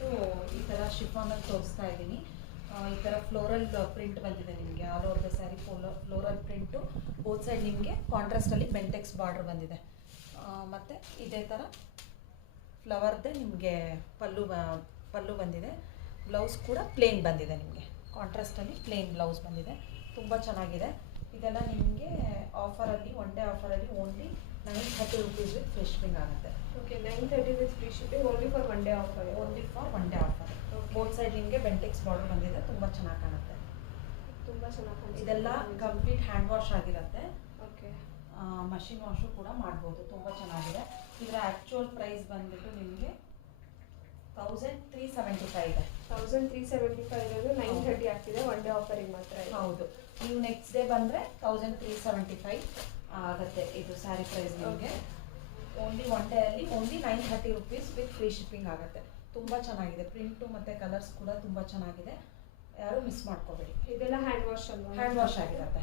ಬಂದ್ಬಿಟ್ಟು ಈ ಥರ ಶಿಫಾನಲ್ಲಿ ತೋರಿಸ್ತಾ ಇದ್ದೀನಿ. ಈ ಥರ ಫ್ಲೋರಲ್ ಪ್ರಿಂಟ್ ಬಂದಿದೆ ನಿಮಗೆ. All over the sari floral print. Both side ನಿಮಗೆ ಕಾಂಟ್ರಾಸ್ಟಲ್ಲಿ ಬೆಂಟೆಕ್ಸ್ ಬಾರ್ಡ್ರ್ ಬಂದಿದೆ. ಮತ್ತು ಇದೇ ಥರ ಫ್ಲವರ್ದೇ ನಿಮಗೆ ಪಲ್ಲು ಬಂದಿದೆ. ಬ್ಲೌಸ್ ಕೂಡ ಪ್ಲೇನ್ ಬಂದಿದೆ ನಿಮಗೆ. ಕಾಂಟ್ರಾಸ್ಟಲ್ಲಿ ಪ್ಲೇನ್ ಬ್ಲೌಸ್ ಬಂದಿದೆ. ತುಂಬ ಚೆನ್ನಾಗಿದೆ. ಇದೆಲ್ಲ ನಿಮಗೆ ಆಫರಲ್ಲಿ, ಒನ್ ಡೇ ಆಫರಲ್ಲಿ only 930 rupees with free shipping ಆಗುತ್ತೆ. Okay, 930 with free shipping, only for one day offer. Only for one day offer. Both side ನಿಮಗೆ ಬೆಂಟೆಕ್ಸ್ ಬಾರ್ಡರ್ ಬಂದಿದೆ. ತುಂಬ ಚೆನ್ನಾಗಿ ಕಾಣುತ್ತೆ. ತುಂಬ ಚೆನ್ನಾಗಿ ಕಾಣುತ್ತೆ. ಇದೆಲ್ಲ ಕಂಪ್ಲೀಟ್ ಹ್ಯಾಂಡ್ ವಾಶ್ ಆಗಿರುತ್ತೆ. ಓಕೆ, ಮಷಿನ್ ವಾಶು ಕೂಡ ಮಾಡ್ಬೋದು. ತುಂಬ ಚೆನ್ನಾಗಿದೆ. ಇದರ ಆ್ಯಕ್ಚುಯಲ್ ಪ್ರೈಸ್ ಬಂದ್ಬಿಟ್ಟು ನಿಮಗೆ 1375 ಇದೆ. 1375 ಇರೋದು 930 ಆಗ್ತಿದೆ ಒನ್ ಡೇ ಆಫರಿಗೆ ಮಾತ್ರ. ಹೌದು, ನೀವು ನೆಕ್ಸ್ಟ್ ಡೇ ಬಂದರೆ 1375 ಆಗುತ್ತೆ ಇದು ಸ್ಯಾರಿ ಪ್ರೈಸ್ ನಿಮಗೆ. ಓನ್ಲಿ ಒನ್ ಡೇ ಅಲ್ಲಿ only 930 rupees with free shipping ಆಗುತ್ತೆ. ತುಂಬ ಚೆನ್ನಾಗಿದೆ. ಪ್ರಿಂಟು ಮತ್ತು ಕಲರ್ಸ್ ಕೂಡ ತುಂಬ ಚೆನ್ನಾಗಿದೆ. ಯಾರು ಮಿಸ್ ಮಾಡ್ಕೋಬೇಡಿ. ಇದೆಲ್ಲ ಹ್ಯಾಂಡ್ ವಾಶ್ ಅಲ್ವಾ? ಹ್ಯಾಂಡ್ ವಾಶ್ ಆಗಿರುತ್ತೆ.